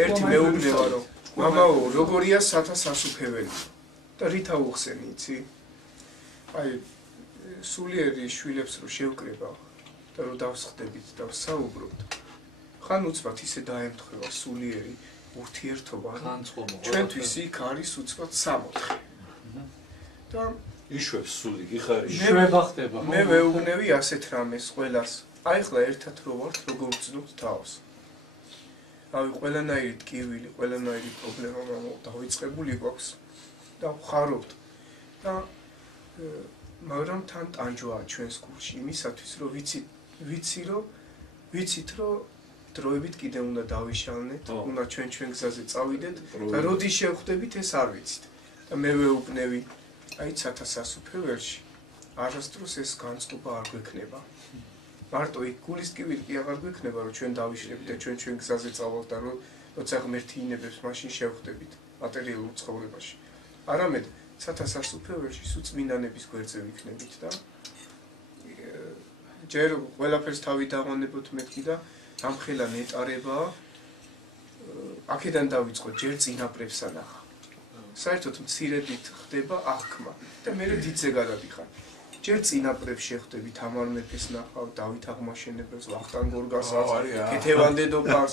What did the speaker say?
ერთი მეუბნება რომ მამაო როგორია სათასასუფეველი და რით აუხსენი იცი? აი სულიერი შვილებს რო შევკრება და რო დავსხდებით და ვსაუბრობთ ხან უცბად ისე დაემთხვა სულიერი ურთიერთობა ჩვენთვის იქ არის უცბად სამოთხე და იშვებს სული გიხარი იშვება ხდება მე ვეუბნევი ასეთ რამეს ყველას აი ხლა ერთად რო ვართ როგორ ვძნობთ თავს აი ყველანაირი ტკივილი, ყველანაირი პრობლემა დავიწყებული გვაქვს და ვხარობთ და მაგრამ თან ტანჯვაა ჩვენს გულში იმისათვის რომ ვიცით რომ დროებით კიდე უნდა დავიშალნეთ, უნდა ჩვენ გზაზე წავიდეთ და როდი შევხვდებით ეს არ ვიცით და მე ვეუბნევი აი სათასასუფეველში არასდროს ეს განწყობა არ გვექნება მარტო იქ გულის ტკივილი კი აღარ გვექნება რომ ჩვენ დავიშლებით და ჩვენ გზაზე წავალთ და როცა ღმერთი ინებებს მაშინ შევხვდებით მატერიალურ ცხოვრებაში არამედ სათასასუფეველში სუწმინდანების გვერდზე ვიქნებით და ჯერ ყველაფერს თავი დავანებოთ მეთქი და ამხელა ნეტარებაა აქედან დავიწყოთ ჯერ წინაპრებს ანახა საერთოდ მცირედით ხდება აღქმა და მე დიდზე გადადიხარ ჯერ წინაპრებს შეხვდები თამარ მეფეს ნახავ დავით აღმაშენებელს ვახტანგ გორგასაც ქეთევან დედოფალს